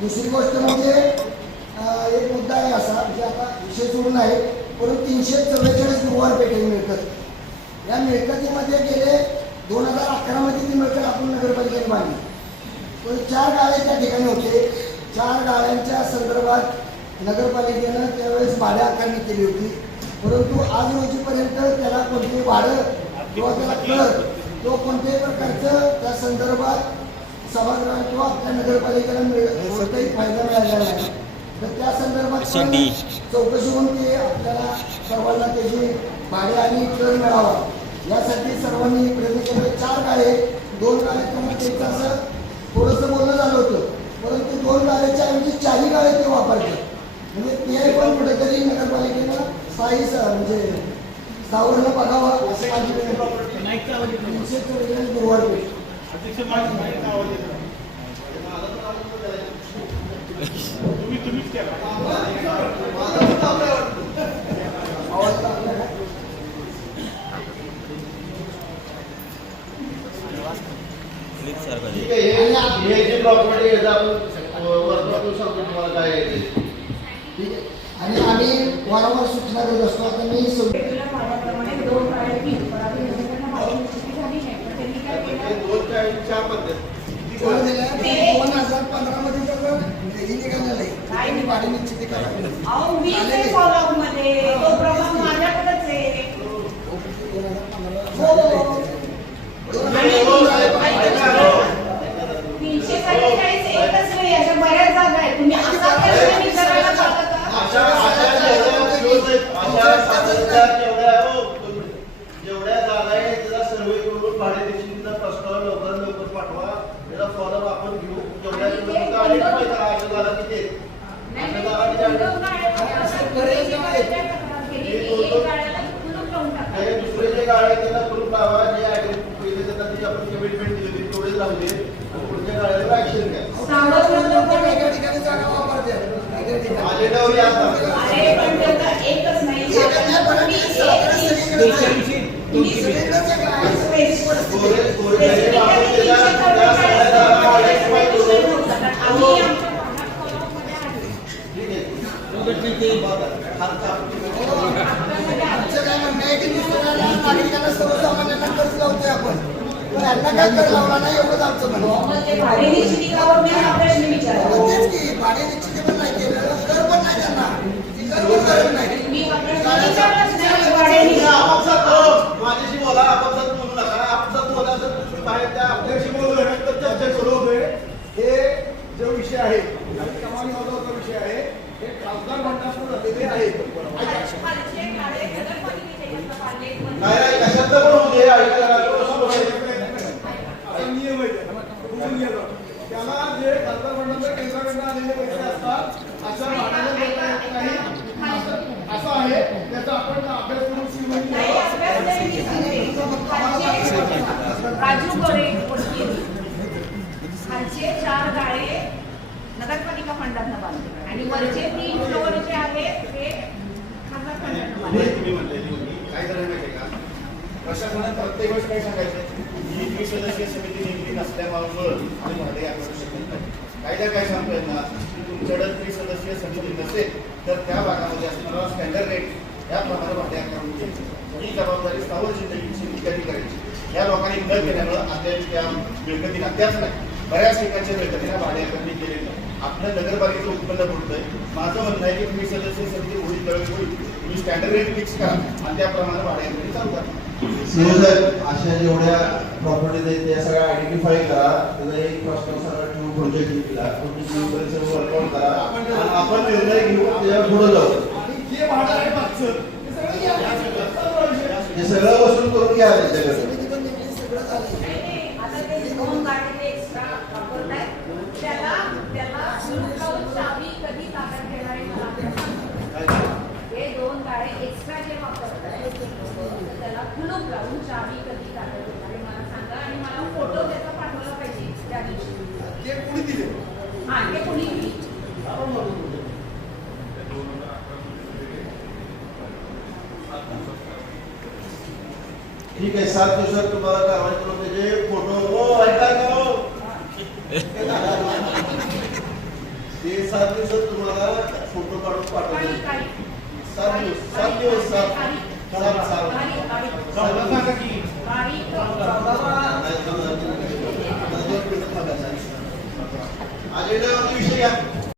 दुसरी गोष्ट म्हणजे एक मुद्दा आहे असा, म्हणजे आता विषय सोडून आहे, परंतु 344 गुरुवार पेठेल मिळकत, या मिळकतीमध्ये गेले 2011 मध्ये ती मिळकत आपण नगरपालिकेने बांधली. पण 4 गाळे त्या ठिकाणी होते. 4 गाळ्यांच्या संदर्भात नगरपालिकेनं त्यावेळेस भाडे आकारणी केली होती, परंतु आज रोजीपर्यंत त्याला कोणतेही भाडं किंवा त्याला कर किंवा कोणत्याही प्रकारचं त्या संदर्भात सभागृह किंवा आपल्या नगरपालिकेला कोणताही फायदा मिळालेला नाही. तर त्या संदर्भात चौकशी होऊन ते आपल्याला सर्वांना त्याची भाडे आणि कर मिळावा यासाठी सर्वांनी प्रयत्न केले. 4 गाळे, 2 गाळे किंवा त्याचं असं थोडंसं बोलणं झालं होतं, परंतु 2 गाळ्याच्या ऐवजी 4 गाळे ते वापरतात. म्हणजे ते पण कुठेतरी नगरपालिकेनं स्थायी म्हणजे स्थावरला बघावा असं माझी गुरुवार पेठ. आणि आम्ही वारंवार सूचना देत असतो. आता मी 2015 मध्ये हे निघालेलं आहे भाडे निश्चिती करावी. बऱ्याच जागा आहेत. तुम्ही असा प्रश्न विचारायला जाता जेवढ्या जागा आहे त्याचा सर्वे करून भाडे निश्चितीचा प्रस्ताव लवकरात लवकर पाठवा. त्याचा फॉर्म आपण घेऊ. जेवढ्या जागा किती दुसरे जे गाळे त्यांना करून लावा. जे पहिले त्यांना ती आपण कमिटमेंट दिली तेवढेच राहू दे. पुढच्या गाळ्याला ऍक्शन घ्या. ठिकाणी जागा वापरते एकच नाही नागरिकांना सर्वसामान्यांना कर्ज लावतोय आपण, पण यांना काय कर लावला नाही एवढंच आमचं म्हणणं. भाडे निश्चितीकावर मी हा प्रश्न विचारला. तेच की भाडे निश्चिती पण नाही केलं, कर पण नाही त्यांना, ती कर पण करत नाही. मी हा प्रश्न विचारलाच नाही. भाडे माझ्याशी बोला. आपापसात बोलू नका. आपापसात बोला तर तुम्ही बाहेर त्या आपल्याशी बोलू तर चर्चा करू. हे जो विषय आहे आणि कमानी वाजवचा विषय आहे हे खासदार मंडळातून झालेले आहे. नाही कशात पण होऊ दे. नियम आहे त्याला जे खासदार मंडळाच्या केंद्राकडून आलेले पैसे असतात अशा असं आहे त्याचा आपण अभ्यास करून राजू गोरे खालचे 4 गाळे नगरपालिका फंडातनं बांधले आणि वरचे 3 फ्लोअर जे आहेत ते खासदार फंडातनं बांधले. काय करायला माहिती का प्रशासनात प्रत्येक वेळेस काय सांगायचं ही 20 सदस्यीय समिती नेमली नसल्यामुळे आम्ही भाडे आकारू शकत नाही. कायदा काय सांगतोय ना की तुमच्याकडे 30 सदस्यीय समिती नसेल तर त्या भागामध्ये असणारा स्टँडर्ड रेट याप्रमाणे भाडे आकारून घ्यायचे. ही जबाबदारी स्थावर जिल्ह्याची ठिकाणी करायची. या लोकांनी न केल्यामुळे अद्याप त्या मिळकतीला त्याच नाही बऱ्याच ठिकाणच्या मिळकतीला भाडे आकारणी केलेलं आपल्या नगरपालिकेचं उत्पन्न बुडतंय. माझं म्हणणं आहे की 20 सदस्यीय समिती होईल त्यावेळी होईल तुम्ही स्टँडर्ड रेट फिक्स करा आणि त्याप्रमाणे भाडे आकारणी चालू करा. अशा जेवढ्या प्रॉपर्टीज आहेत त्या सगळ्या आयडेंटिफाय करा. त्याचा एक प्रश्न सगळा ठेवून प्रोजेक्ट केला वर्कआउट करा आणि आपण निर्णय घेऊ. त्याच्यावर पुढे जाऊ. जे भाडं आहे मागचं हे सगळं वसूल करून घ्या त्याच्याकडे. आता ते 2 गाळे एक्स्ट्रा वापरताय त्याला चावी कधी ताब्यात घेणार आहे मला हे 2 गाळे एक्स्ट्रा जे वापरताय त्याला कुलूप लावून चावी कधी ताब्यात घेणार आहे मला सांगा आणि मला फोटो त्याचा पाठवला पाहिजे त्या दिवशी. ते कोणी दिले हा ते कोणी दिली ठीक आहे 7 दिवसात तुम्हाला कारवाई करून त्याचे फोटो ऐका ते 7 दिवसात तुम्हाला फोटो काढून पाठवले. 7 दिवस 7 दिवस 7 अजेंडावरती विषय घ्या.